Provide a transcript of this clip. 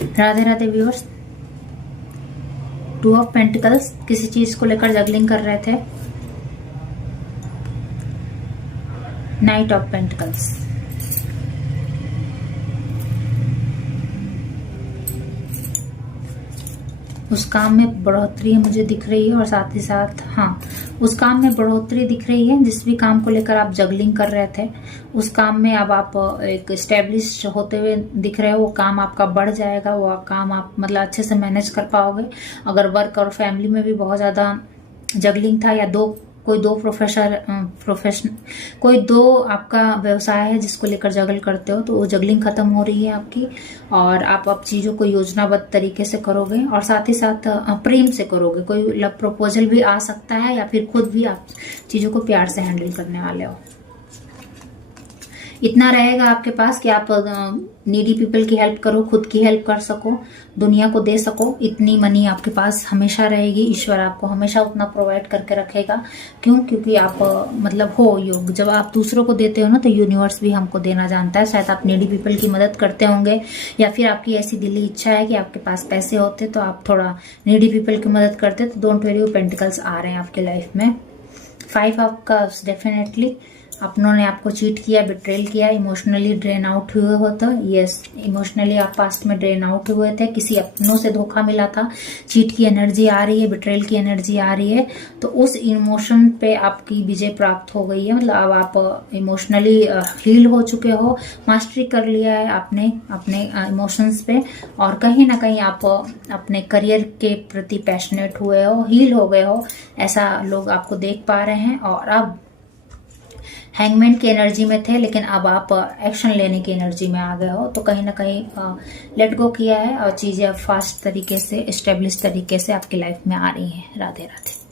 Radhe Radhe viewers. 2 of pentacles, किसी चीज को लेकर जगलिंग कर रहे थे। नाइट ऑफ पेंटिकल्स, उस काम में बढ़ोतरी मुझे दिख रही है और साथ ही साथ उस काम में बढ़ोतरी दिख रही है। जिस भी काम को लेकर आप जगलिंग कर रहे थे उस काम में अब आप एक स्टेब्लिश होते हुए दिख रहे हो। वो काम आपका बढ़ जाएगा, वो काम आप मतलब अच्छे से मैनेज कर पाओगे। अगर वर्क और फैमिली में भी बहुत ज्यादा जगलिंग था या कोई दो आपका व्यवसाय है जिसको लेकर जगल करते हो, तो वो जगलिंग खत्म हो रही है आपकी और आप अब चीजों को योजनाबद्ध तरीके से करोगे और साथ ही साथ प्रेम से करोगे। कोई लव प्रपोजल भी आ सकता है या फिर खुद भी आप चीजों को प्यार से हैंडल करने वाले हो। इतना रहेगा आपके पास कि आप नीडी पीपल की हेल्प करो, खुद की हेल्प कर सको, दुनिया को दे सको। इतनी मनी आपके पास हमेशा रहेगी। ईश्वर आपको हमेशा उतना प्रोवाइड करके रखेगा। क्यों? क्योंकि आप मतलब हो योग। जब आप दूसरों को देते हो ना तो यूनिवर्स भी हमको देना जानता है। शायद आप नीडी पीपल की मदद करते होंगे या फिर आपकी ऐसी दिली इच्छा है कि आपके पास पैसे होते तो आप थोड़ा नीडी पीपल की मदद करते। तो डोंट वरी, वो पेंटिकल्स आ रहे हैं आपके लाइफ में। 5 ऑफ कप्स, डेफिनेटली अपनों ने आपको चीट किया, बिट्रेल किया, इमोशनली ड्रेन आउट हुए हो तो यस, इमोशनली आप पास्ट में ड्रेन आउट हुए थे। किसी अपनों से धोखा मिला था, चीट की एनर्जी आ रही है, बिट्रेल की एनर्जी आ रही है। तो उस इमोशन पे आपकी विजय प्राप्त हो गई है। मतलब अब आप इमोशनली हील हो चुके हो, मास्टरी कर लिया है आपने अपने इमोशंस पे और कहीं ना कहीं आप अपने करियर के प्रति पैशनेट हुए हो, हील हो गए हो, ऐसा लोग आपको देख पा रहे हैं। और अब हैंगमैन की एनर्जी में थे लेकिन अब आप एक्शन लेने की एनर्जी में आ गए हो। तो कहीं ना कहीं लेट गो किया है और चीजें अब फास्ट तरीके से, एस्टेब्लिश तरीके से आपकी लाइफ में आ रही हैं। राधे राधे।